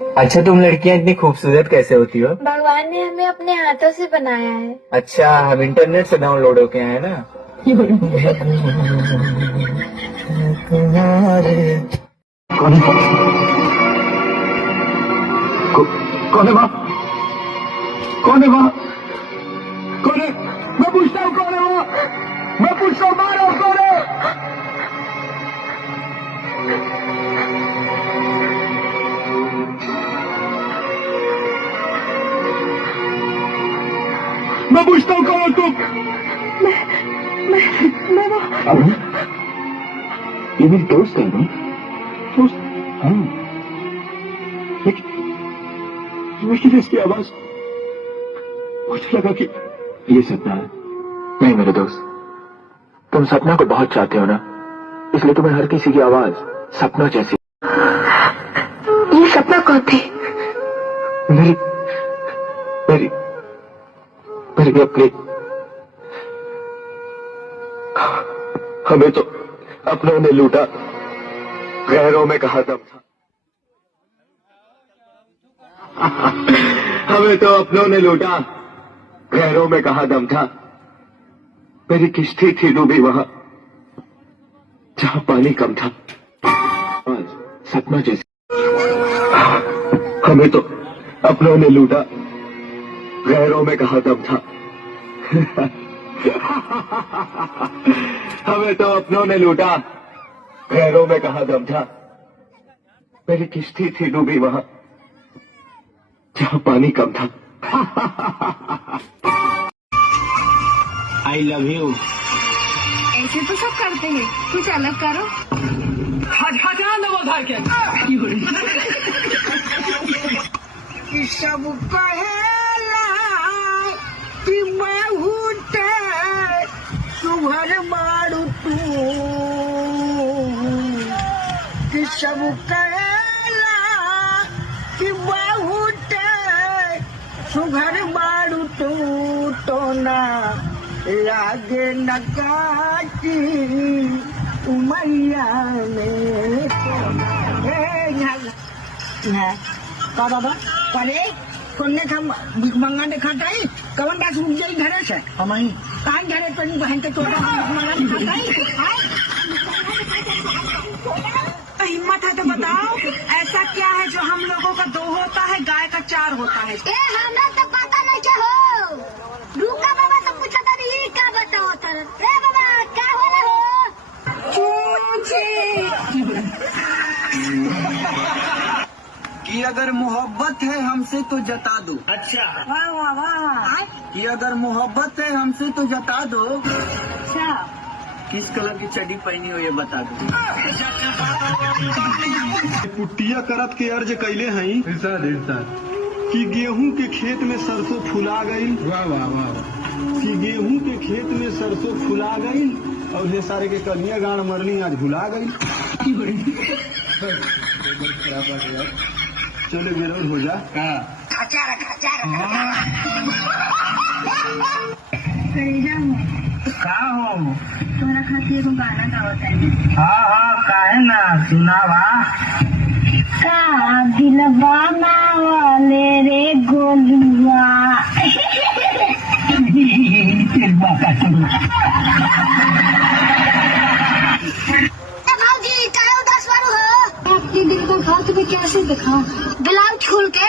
अच्छा, तुम लड़कियां इतनी खूबसूरत कैसे होती हो? भगवान ने हमें अपने हाथों से बनाया है। अच्छा, हम इंटरनेट से डाउनलोड होके आए ना। कौन है? कौन है वहाँ? कौन है वहाँ? कौन है? मैं पूछता हूँ कौन है वहाँ? मैं पूछता हूँ मारो कौन है? मैं पूछता हूँ कौन हो तुम? मैं वो। ये मेरी दोस्त है ना? दोस्त? हाँ। लेकिन इसकी आवाज, मुझे लगा कि ये सपना है। नहीं मेरे दोस्त, तुम सपना को बहुत चाहते हो ना, इसलिए तुम्हें हर किसी की आवाज सपनों जैसी। ये सपना कौन थे? मेरी मेरी मेरी अपनी। हमें तो अपनों ने लूटा, गैरों में कहा दम था। हमें तो अपनों ने लूटा, गैरों में कहा दम था। मेरी किश्ती थी डूबी वहां जहां पानी कम था। आज सपना जैसे। हमें तो अपनों ने लूटा, गैरों में कहा दम था। हमें तो अपनों ने लूटा, गैरों में कहा दम था। मेरी किश्ती थी डूबी वहां जहां पानी कम था। I love you. ऐसे तो सब करते हैं, कुछ अलग करो। सब कहेला कि बहुत सुभर मारू तू, कि सब कहेला कि बहुत सुभर मारू तू, तो ना लागे न काटी उमैया में। का बाबा परे कोने का भिखमंगा दिखाता है कवन दास रुक जाई घरे से हमारी कान घरे तो नहीं बहन के तो भिखमंगा दिखाता है। हिम्मत है तो बताओ ऐसा क्या है जो हम लोगों का 2 होता है, गाय का 4 होता है? हमें तो पता नहीं क्या हो। रुका बाबा से पूछा था ये क्या बताओ तर। बाबा क्या हो रहा हो? कि अगर मोहब्बत है हमसे तो जता दो। अच्छा। वाह वाह वाह। कि अगर मोहब्बत है हमसे तो जता दो। अच्छा किस कलर की चड्डी पहनी हो ये बता दो। पुट्टिया करत के अर्ज कैले हई कि गेहूं के खेत में सरसों फुला गई। वाह वाह वाह। कि गेहूं के खेत में सरसों फुला गई और ये सारे के कन्या गाड़ मरनी आज भुला गई। चलो जरूर हो जा। खचा रखा का हो? तुम्हारा खातिर को गाना गावत है। हाँ हाँ काहे ना सुनावा। का दिलवा वाले रे गोलुआ। भाजी क्या उदास वालू हो? आपके दिल को खाते में कैसे दिखाऊं? ब्लाउज खोल के।